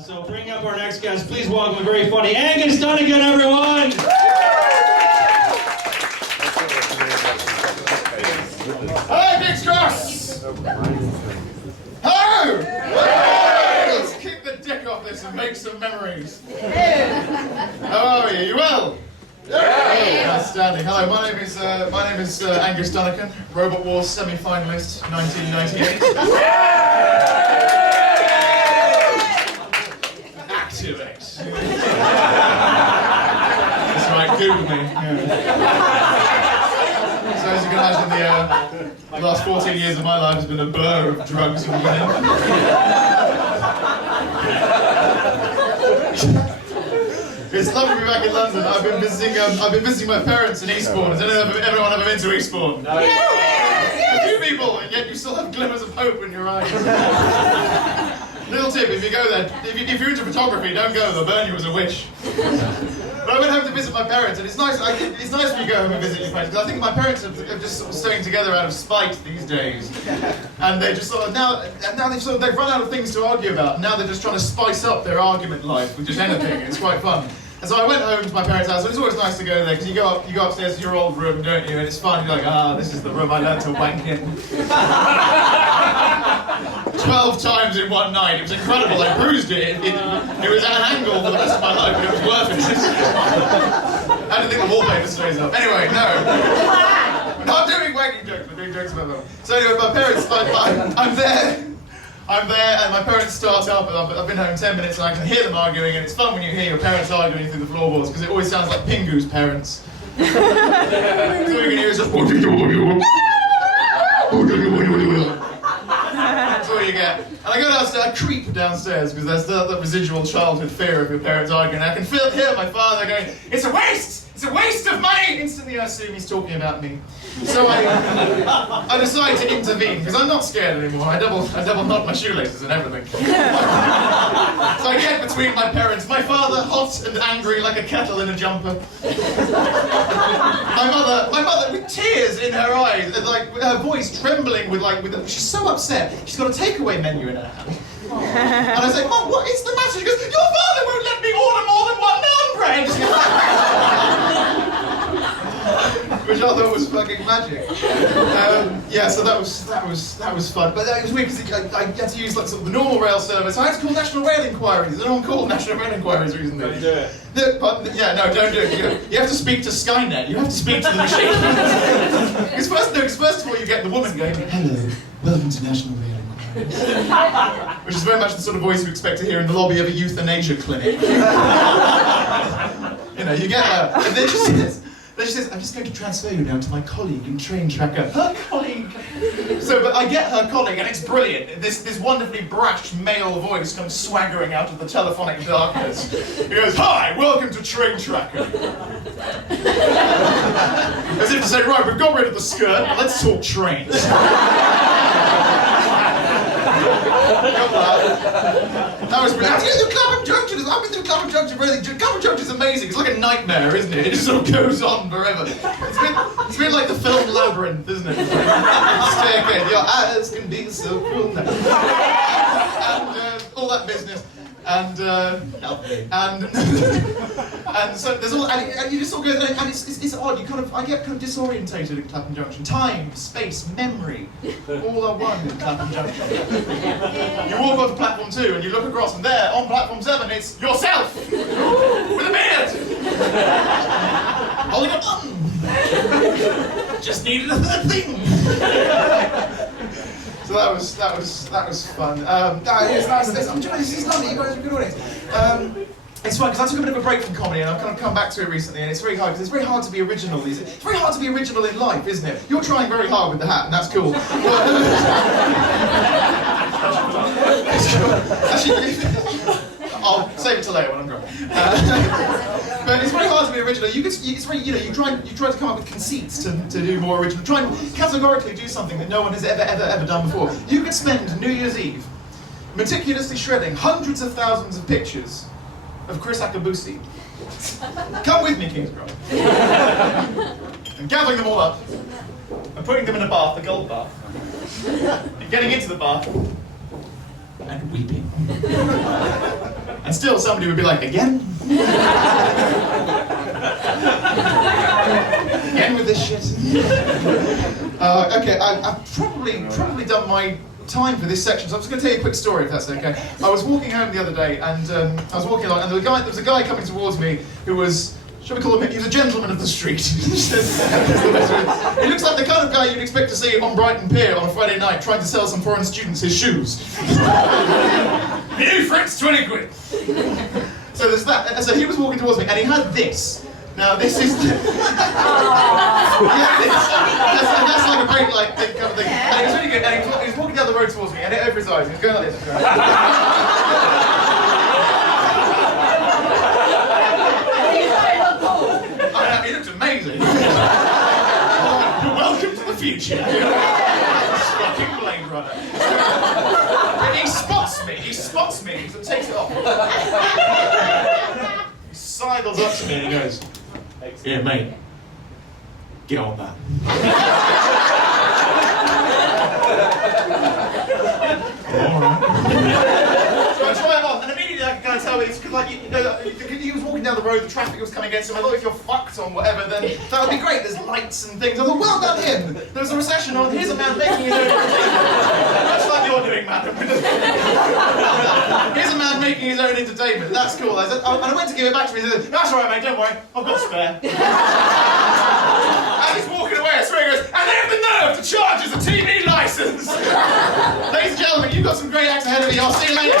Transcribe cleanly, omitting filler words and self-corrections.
So bring up our next guest. Please welcome a very funny Angus Dunnican, everyone! Hello, Big Cross! Hello! Let's keep the dick off this and make some memories. How are you? You well? Outstanding. Hello, my name is Angus Dunnican, Robot Wars semi-finalist, 1998. Activate. That's right, Google me. So as you can imagine, the last 14 years of my life has been a blur of drugs and women. It's lovely to be back in London. I've been visiting my parents in Eastbourne. Has everyone ever been to Eastbourne? No. A few people, and yet you still have glimmers of hope in your eyes. Little tip: if you go there, if you're into photography, don't go. They'll burn you as a witch. But I went home to visit my parents, and it's nice. It's nice when you go home and visit your parents, because I think my parents are just sort of staying together out of spite these days, and they just sort of they've run out of things to argue about. And now they're just trying to spice up their argument life with just anything. It's quite fun. And so I went home to my parents' house, and it's always nice to go there, because you go upstairs to your old room, don't you? And it's fun. You're like, this is the room I learned to wank in. 12 times in one night. It was incredible. I bruised it. It was at an angle for the rest of my life, but it was worth it. I don't think the wallpaper stays up. Anyway, no. I'm not doing wanking jokes. I'm doing jokes about them. So anyway, my parents, I'm there, and my parents start up, and I've been home 10 minutes, and I can hear them arguing, and it's fun when you hear your parents arguing through the floorboards, because it always sounds like Pingu's parents. So you can hear is just... That's all you get. And I go downstairs, I creep downstairs, because there's the residual childhood fear of your parents arguing. I can hear my father going, "It's a waste! It's a waste of money!" Instantly I assume he's talking about me. So I decide to intervene, because I'm not scared anymore. I double knot my shoelaces and everything. So I get between my parents. My father, hot and angry like a kettle in a jumper. My mother with tears in her eyes, and like with her voice trembling she's so upset. She's got a takeaway menu in her hand. And I say, "Mom, what is the matter?" She goes, "Your father won't let me order more than one naan bread." Which I thought was fucking magic. Yeah, so that was fun. But it was weird because I had to use like sort of the normal rail service. I had to call National Rail Inquiries. No one called National Rail Inquiries recently. Don't do it. No, don't do it. You have to speak to Skynet. You have to speak to the machine. Because first of all, you get the woman going, "Hello, welcome to National Rail Inquiries," which is very much the sort of voice you expect to hear in the lobby of a euthanasia clinic. You get her, and then she says, "I'm just going to transfer you now to my colleague in Train Tracker." Her colleague! But I get her colleague, and it's brilliant. This wonderfully brash male voice comes swaggering out of the telephonic darkness. He goes, "Hi, welcome to Train Tracker." As if to say, "Right, we've got rid of the skirt, let's talk trains." That was brilliant. Clapham Junction I've been through Clapham Junction for anything. Clapham Junction is amazing. It's like a nightmare, isn't it? It just sort of goes on forever. It's been like the film Labyrinth, isn't it? Staircase. Your eyes can be so cruel. And all that business. And so there's all, and you just sort of go, and it's odd. I get kind of disorientated at Clapham Junction. Time, space, memory, all are one in Clapham Junction. You walk onto platform 2 and you look across, and there on platform 7 it's yourself with a beard, holding a bum. Just needed a third thing. So that was fun. This is lovely. You guys are good audience. It's fun because I took a bit of a break from comedy, and I've kind of come back to it recently, and it's very hard because it's very hard to be original. It's very hard to be original in life, isn't it? You're trying very hard with the hat, and that's cool. Actually, I'll save it till later when I'm drunk. But it's very hard to be original. You try to come up with conceits to do more original. Try and categorically do something that no one has ever done before. You could spend New Year's Eve meticulously shredding hundreds of thousands of pictures of Chris Akabusi. Come with me, King's Cross. And gathering them all up and putting them in a bath, a gold bath, and getting into the bath and weeping. And still somebody would be like, again? Again with this shit? Okay, I've probably done my time for this section, so I'm just going to tell you a quick story, if that's okay. I was walking home the other day, and I was walking along, and there was a guy coming towards me who was, shall we call him, he was a gentleman of the street. He looks like the kind of guy you'd expect to see on Brighton Pier on a Friday night trying to sell some foreign students his shoes. New Fritz, 20 quid. So there's that, and so he was walking towards me, and he had this. Now this is... that's like a great, like, thing, kind of thing. And it was really good, and he was walking down the road towards me, and it over his eyes, he was going like this. He looked amazing. Welcome to the future. Fucking Blade Runner. And he spots me, so takes it off. He sidles up to me and he goes, "Yeah, mate, get on that." Alright. So I try it on, and immediately I can kind of tell it's because, like, he was walking down the road, the traffic was coming against him. I thought if you're fucked on whatever, then that would be great. There's lights and things. I thought, well done him. There's a recession on. Here's a man making his own entertainment. Much like you're doing, madam. Here's a man making his own entertainment. That's cool. And I went to give it back to him. He said, "That's all right, mate. Don't worry. I've got a spare." As he's walking away, I swear he goes, "And they have the nerve to charge us a TV license." Ladies and gentlemen, you've got some great acts ahead of you. I'll see you later.